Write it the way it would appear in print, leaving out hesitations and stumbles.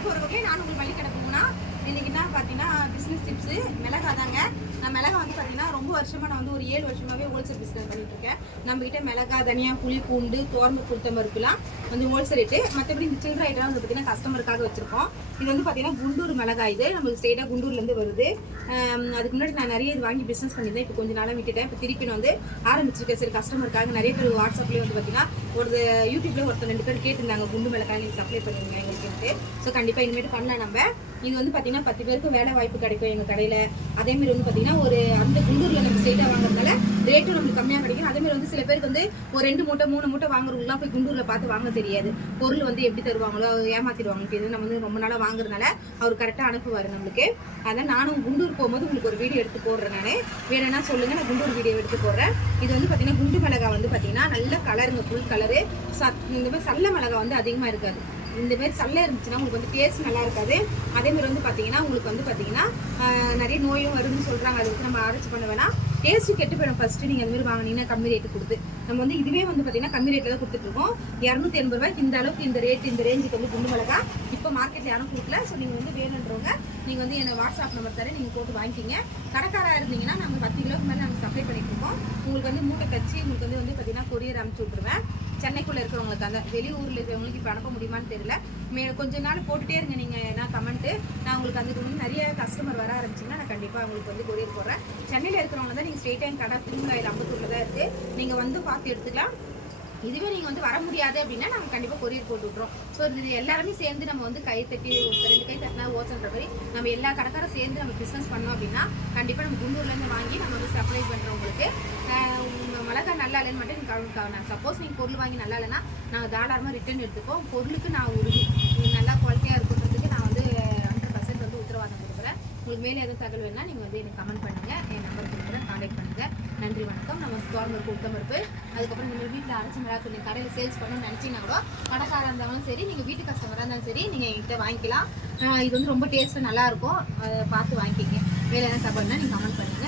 வணக்கம் உறவுகளே, நான் உங்கள் மல்லிகடை போனா இன்னைக்கு என்ன பார்த்தீங்கன்னா பிஸ்னஸ் டிப்ஸு மிளகா தாங்க. நான் மிளகா வந்து பார்த்தீங்கன்னா ரொம்ப வருஷமாக நான் வந்து ஒரு 7 வருஷமாகவே ஹோல்சேல் பிஸ்னஸ் பண்ணிட்டு இருக்கேன். நம்மகிட்ட மிளகா, தனியா, புளி, பூண்டு, தோர்ந்து கொடுத்த பருப்புலாம் வந்து ஹோல்சேல் ரேட்டு. மற்றபடி இந்த சில்லற ஐட்டம் வந்து பார்த்தீங்கன்னா கஸ்டமருக்காக வச்சிருக்கோம். இது வந்து பார்த்தீங்கன்னா குண்டூர் மிளகாய், இது நம்மளுக்கு ஸ்ட்ரெயிட்டாக குண்டூர்லேருந்து வருது. அதுக்கு முன்னாடி நான் நிறைய இது வாங்கி பிஸ்னஸ் பண்ணியிருந்தேன். இப்போ கொஞ்சம் நாளாக விட்டுட்டேன். இப்போ திருப்பி நான் வந்து ஆரம்பிச்சிருக்கேன். சரி, கஸ்டமருக்காக நிறைய பேர் வாட்ஸ்அப்லேயே வந்து பார்த்தீங்கன்னா ஒரு யூடியூப்லேயே ஒருத்தர் 2 பேர் கேட்டிருந்தாங்க குண்டு மிளகாய் நீங்கள் சப்ளை பண்ணுவீங்க எங்களுக்கு. ஸோ கண்டிப்பாக இனிமேட்டு பண்ணலாம் நம்ம. இது வந்து பார்த்தீங்கன்னா 10 பேருக்கு வேலை வாய்ப்பு கிடைக்கும் எங்கள் கடையில். அதேமாதிரி வந்து பார்த்தீங்கன்னா ஒரு அந்த குண்டூரில் நம்ம ஸ்ட்ரெயிட்டாக வாங்குறதுனால ரேட்டும் நம்மளுக்கு கம்மியாக கிடைக்கும். அதேமாதிரி வந்து சில பேருக்கு வந்து ஒரு 2 மூட்டை 3 மூட்டை வாங்குறவங்களாம் போய் குண்டூரில் பார்த்து வாங்க தெரியாது. பொருள் வந்து எப்படி தருவாங்களோ ஏமாற்றிடுவாங்க. நம்ம வந்து ரொம்ப நாளாக வாங்குறதுனால அவர் கரெக்டாக அனுப்புவார் நம்மளுக்கு. அதான் நானும் குண்டூர் போகும்போது உங்களுக்கு ஒரு வீடியோ எடுத்து போடுறேன். நான் வேணும்னா சொல்லுங்கள், நான் குண்டூர் வீடியோ எடுத்து போடுறேன். இது வந்து பார்த்தீங்கன்னா குண்டு மிளகாய் வந்து பார்த்தீங்கன்னா நல்ல கலருங்க, ஃபுல் கலரு. இந்த மாதிரி சல்ல மிளகாய் வந்து அதிகமாக இருக்காது. இந்த மாதிரி சல்லை இருந்துச்சுன்னா உங்களுக்கு வந்து டேஸ்ட் நல்லா இருக்காது. அதேமாதிரி வந்து பார்த்தீங்கன்னா உங்களுக்கு வந்து பார்த்தீங்கன்னா நிறைய நோயும் வருதுன்னு சொல்கிறாங்க. அது வந்து நம்ம அரைச்சி பண்ண வேணாம், டேஸ்ட்டு கெட்டு போயிடும். ஃபஸ்ட்டு நீங்கள் அதுமாதிரி வாங்கினீங்கன்னா கம்மி ரேட்டு கொடுத்து நம்ம வந்து இதுவே வந்து பார்த்தீங்கன்னா கம்மி ரேட்டில் தான் கொடுத்துட்ருக்கோம். 280 ரூபாய்க்கு இந்த அளவுக்கு இந்த ரேட்டு, இந்த ரேஞ்சுக்கு வந்து குண்டு மிளகா இப்போ மார்க்கெட்டில் யாரும் கொடுக்கல. ஸோ நீங்கள் வந்து வேணுன்றவங்க நீங்கள் வந்து என்ன வாட்ஸ்அப் நம்பர் தரேன், நீங்கள் போட்டு வாங்கிக்கிங்க. கடைக்காராக இருந்தீங்கன்னா நாங்கள் 10 கிலோக்கு மேலே நாங்கள் சப்ளை பண்ணிட்டு இருக்கோம். உங்களுக்கு வந்து மூட்டை தச்சு உங்களுக்கு வந்து பார்த்தீங்கன்னா கொரியர் அனுப்பிச்சி விட்ருவேன். சென்னைக்குள்ளே இருக்கிறவங்களுக்கு, அந்த வெளியூரில் இருக்கிறவங்களுக்கு இப்போ அனுப்ப முடியுமான்னு தெரியல. கொஞ்ச நாள் போட்டுகிட்டே இருங்க நீங்கள் நான் கமெண்ட்டு. நான் உங்களுக்கு அதுக்கு வந்து நிறைய கஸ்டமர் வர ஆரம்பிச்சிங்கன்னா நான் கண்டிப்பாக உங்களுக்கு வந்து கொரியர் போடுறேன். சென்னையில் இருக்கிறவங்க தான் நீங்கள் ஸ்ட்ரெயிட்டாக கடை திருமலாயில் அம்பத்தூரில் தான் இருக்குது. நீங்கள் வந்து பார்த்து எடுத்துக்கலாம். இதுவே நீங்கள் வந்து வர முடியாது அப்படின்னா நாங்கள் கண்டிப்பாக கொரியர் போட்டு விட்றோம். ஸோ இது எல்லாருமே சேர்ந்து நம்ம வந்து கை தட்டி 2 கை தட்டினா ஓசன்ற மாதிரி நம்ம எல்லா கடைக்காரும் சேர்ந்து நம்ம பிஸ்னஸ் பண்ணோம் அப்படின்னா கண்டிப்பாக நம்ம குண்டூர்லேருந்து வாங்கி நம்ம வந்து சப்ளை பண்ணுறவங்களுக்கு மிளகா நல்லா இல்லைன்னு மட்டும் நீங்கள் சப்போஸ் நீங்கள் பொருள் வாங்கி நல்லா இல்லைன்னா நாங்கள் தாராளமாக ரிட்டர்ன் எடுத்துப்போம். பொருளுக்கு நான் உறுதி நல்லா குவாலிட்டியாக இருக்கிறதுக்கு நான் வந்து 100% வந்து உத்தரவாதம் கொடுக்குறேன். உங்களுக்கு மேலே எதுவும் தகவல் வேணால் நீங்கள் வந்து எனக்கு கமெண்ட் பண்ணுங்கள், என் நம்பர் கொடுக்குறேன், கான்டாக்ட் பண்ணுங்கள். நன்றி, வணக்கம். நம்ம தோரம்பருப்பு, உளுத்தம்பருப்பு, அதுக்கப்புறம் இந்த மாதிரி வீட்டில் அரைச்சி மிளகாய் நீங்கள் கடையில் சேல்ஸ் பண்ணணும்னு நினச்சிங்கன்னா கூட கடைக்காராக இருந்தாலும் சரி, நீங்கள் வீட்டு கஸ்டமராக இருந்தாலும் சரி, நீங்கள் என்கிட்ட வாங்கிக்கலாம். இது வந்து ரொம்ப டேஸ்ட்டு நல்லாயிருக்கும். அதை பார்த்து வாங்கிக்கிங்க. வேறு எதாவது சாப்பாடுனா நீங்கள் கமெண்ட் பண்ணுங்கள்.